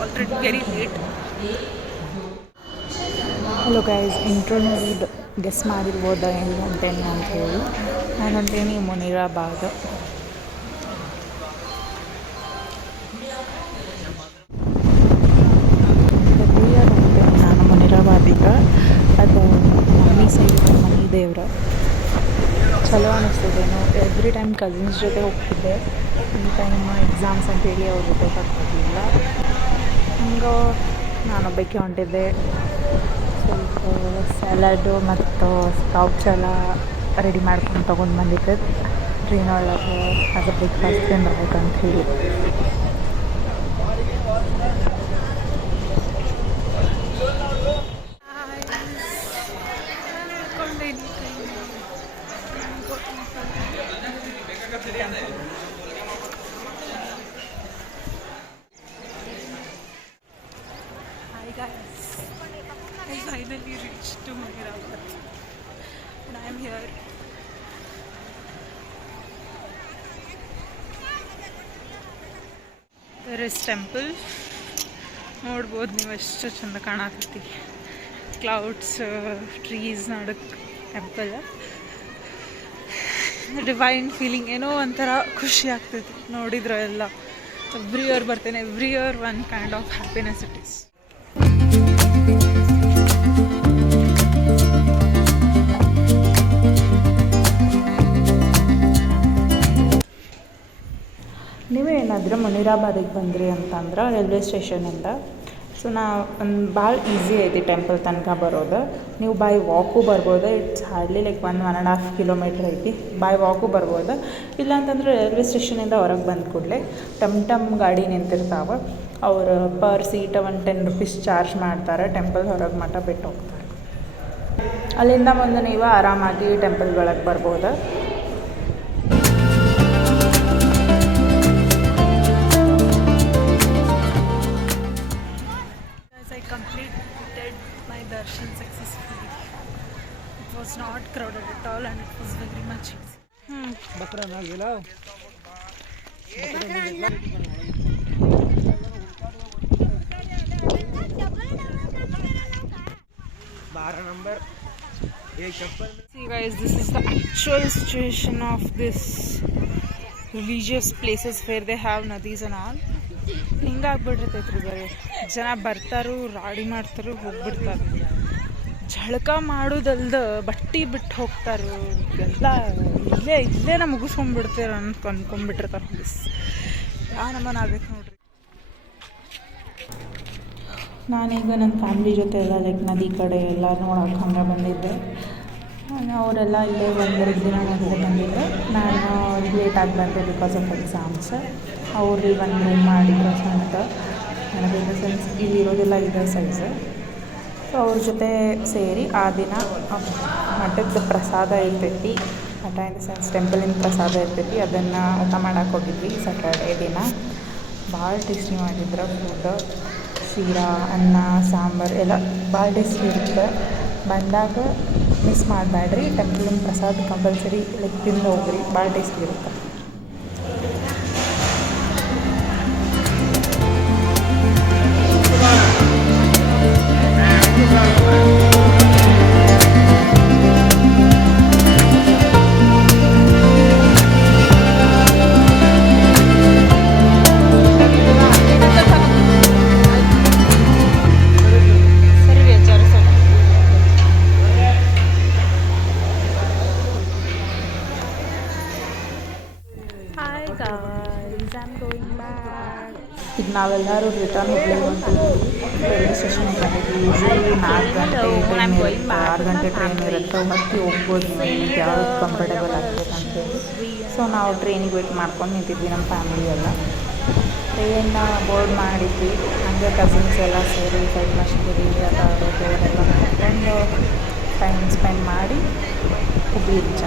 already very late. Hello guys intro ನೋಡಿ guess ಮಾಡಿರ್ಬೋದ ಏನು ಅಂತೇನು ಅಂತ ಹೇಳಿ. ನಾನು ಅಂತೇನಿ ಮುನಿರಾಬಾದ್ ನಾನು ಮುನಿರಾಬಾದಿಗೆ ಅದು ಮಮ್ಮಿ ಸೈಡ್ ಮಮ್ಮಿ ದೇವ್ರ ಚಲೋ ಅನ್ನಿಸ್ತದೇನು ಎವ್ರಿ ಟೈಮ್ ಕಸಿನ್ಸ್ ಜೊತೆ ಹೋಗ್ತಿದ್ದೆ ಈ ಟೈಮ್ ಎಕ್ಸಾಮ್ಸ್ ಅಂತೇಳಿ ಅವ್ರ ಜೊತೆ ಹೋಗಿಲ್ಲ ಹಂಗೆ ನಾನೊಬ್ಬಕ್ಕೆ ಹೊಂಟಿದ್ದೆ. ಸ್ವಲ್ಪ ಸ್ಯಾಲಡು ಮತ್ತು ಸ್ಟೌಚ್ ಎಲ್ಲ ರೆಡಿ ಮಾಡ್ಕೊಂಡು ತೊಗೊಂಡು ಬಂದಿದ್ದೆ. ಟ್ರೈನ್ ಒಳಗೆ ಆಸ್ ಅ ಬ್ರೇಕ್ಫಾಸ್ಟ್ ತಿನ್ಬೇಕಂತ ಹೇಳಿ Hi And I am here. There is temple. ನೋಡ್ಬೋದು ನೀವು ಎಷ್ಟು ಚಂದ ಕಾಣತೈತಿ ಕ್ಲೌಡ್ಸ್ ಟ್ರೀಸ್ ನಡಕ್ಕೆ ಟೆಂಪಲ್ ಡಿವೈನ್ ಫೀಲಿಂಗ್ ಏನೋ ಒಂಥರ ಖುಷಿ ಆಗ್ತೈತಿ. ನೋಡಿದ್ರೆ ಎಲ್ಲ. ಎವ್ರಿ ಇಯರ್ ಬರ್ತೇನೆ. Every year one kind of happiness it is ಏನಾದರೂ ಮುನಿರಾಬಾದಿಗೆ ಬಂದ್ರಿ ಅಂತಂದ್ರೆ ರೈಲ್ವೆ ಸ್ಟೇಷನಿಂದ. ಸೊ ನಾ ಒಂದು ಭಾಳ ಈಸಿ ಐತಿ ಟೆಂಪಲ್ ತನಕ ಬರೋದು. ನೀವು ಬೈ ವಾಕು ಬರ್ಬೋದು. It's hardly like one one and half kilometre ಐತಿ. ಬೈ ವಾಕು ಬರ್ಬೋದು. ಇಲ್ಲ ಅಂತಂದ್ರೆ ರೈಲ್ವೆ ಸ್ಟೇಷನಿಂದ ಹೊರಗೆ ಬಂದ ಕೂಡಲೇ ಟಮ್ ಟಮ್ ಗಾಡಿ ನಿಂತಿರ್ತಾವೆ. ಅವರು per seat one ten rupees charge ಮಾಡ್ತಾರೆ. ಟೆಂಪಲ್ ಹೊರಗೆ ಮಠ ಬಿಟ್ಟು ಹೋಗ್ತಾರೆ. ಅಲ್ಲಿಂದ ಮುಂದೆ ನೀವು ಆರಾಮಾಗಿ ಟೆಂಪಲ್ ಒಳಗೆ ಬರ್ಬೋದು. completed my darshan successfully. It was not crowded at all and it was very much easy. Hmm. See guys, this is the actual situation of this religious places where they have nadis and all. ಹಿಂಗಾಗ್ಬಿಟ್ಟಿರ್ತೈತ್ರಿ ಬರೀ ಜನ ಬರ್ತಾರು, ರಾಡಿ ಮಾಡ್ತಾರು, ಹೋಗ್ಬಿಡ್ತಾರೆ. ಝಳಕ ಮಾಡೋದಲ್ದ ಬಟ್ಟೆ ಬಿಟ್ಟು ಹೋಗ್ತಾರು. ಎಲ್ಲ ಇಲ್ಲೇ ಇಲ್ಲೇ ನಾ ಮುಗಿಸ್ಕೊಂಡ್ಬಿಡ್ತೀರ ಅಂತ ಅನ್ಕೊಂಡ್ಬಿಟ್ಟಿರ್ತಾರೆ ಹೊಲೀಸ್. ಯಾವ ನಮ್ಮನ್ನ ಆಗ್ಬೇಕು ನೋಡ್ರಿ. ನಾನೀಗ ನನ್ನ ಫ್ಯಾಮ್ಲಿ ಜೊತೆ ಎಲ್ಲ ಲೈಕ್ ನದಿ ಕಡೆ ಎಲ್ಲ ನೋಡೋಕೆ ಹಂಗೆ ಬಂದಿದ್ದೆ. ನಾನು ಅವರೆಲ್ಲ ಇಲ್ಲೇ ಒಂದೆರಡು ದಿನ ನೋಡ್ಕೊಂಡು ಬಂದಿದ್ದೆ. ನಾನು ಲೇಟಾಗಿ ಬಂದೆ ಬಿಕಾಸ್ ಆಫ್ ಎಕ್ಸಾಮ್ಸ್ ಅವ್ರು ಇಲ್ಲಿ ಒಂದು ರೂಮ್ ಮಾಡಿದ್ರು ಸ್ವಂತ ನನಗೆ ಸೆನ್ಸ್ ಇಲ್ಲಿರೋದೆಲ್ಲ ಇದೆ ಸೈಜ್ ಸೊ ಅವ್ರ ಜೊತೆ ಸೇರಿ ಆ ದಿನ ಮಠದ ಪ್ರಸಾದ ಇರ್ತೈತಿ. ಮಠ ಇನ್ ದ ಸೆನ್ಸ್ ಟೆಂಪಲಿನ ಪ್ರಸಾದ ಇರ್ತೈತಿ. ಅದನ್ನು ಊಟ ಮಾಡಕ್ಕೆ ಹೋಗಿದ್ವಿ ಸ್ಯಾಟರ್ಡೇ ದಿನ. ಭಾಳ ಟೇಸ್ಟಿ ಮಾಡಿದ್ರು ಫುಡ್ ಶೀರಾ, ಅನ್ನ, ಸಾಂಬಾರು ಎಲ್ಲ ಭಾಳ ಟೇಸ್ಟಿ ಇರುತ್ತೆ. ಬಂದಾಗ ಮಿಸ್ ಮಾಡಬೇಡ್ರಿ ಟೆಂಪಲಿನ ಪ್ರಸಾದ ಕಂಪಲ್ಸರಿ ಲೈಕ್ ತಿಂದು ಹೋಗ್ರಿ. ಭಾಳ ಟೇಸ್ಟಿ ಇರುತ್ತೆ. ಗಾಯ್ಸ್ ಐ ಗೋಯಿಂಗ್ ಬ್ಯಾಕ್ ಈಗ ನಾವೆಲ್ಲರೂ ರಿಟರ್ನ್ ಹೋಗ್ಲಿಕ್ಕೆ ಹೊಂಟಿದ್ವಿ ರೈಲ್ವೆ ಸ್ಟೇಷನ್ಗೆ ಬಂದಿದ್ವಿ ನಾಲ್ಕು ಗಂಟೆ ಇರುತ್ತೆ. ಆರು ಗಂಟೆ ಟ್ರೈನ್ ಇರುತ್ತೆ. ಮತ್ತೆ ಹೋಗ್ಬೋದು ನೀವು. ನಿಮ್ಗೆ ಯಾವ್ದು ಕಂಫರ್ಟಬಲ್ ಆಗ್ತದೆ ಅಂತೇಳಿ ಸೊ ನಾವು ಟ್ರೈನಿಗೆ ವೇಟ್ ಮಾಡ್ಕೊಂಡು ನಿಂತಿದ್ವಿ ನಮ್ಮ ಫ್ಯಾಮಿಲಿ ಎಲ್ಲ. ಟ್ರೈನ್ನ ಬೋರ್ಡ್ ಮಾಡಿದ್ವಿ. ಹಂಗೆ ಕಸಿನ್ಸ್ ಎಲ್ಲ ಸೇರಿ ಕೈಟ್ ಮಶ್ಗಿರಿ ಎಲ್ಲ ಅವರೆಲ್ಲ ನೋಡ್ಕೊಂಡು ಟೈಮ್ ಸ್ಪೆಂಡ್ ಮಾಡಿ ಹುಬ್ಬಳ್ಳಿ ರೀಚ್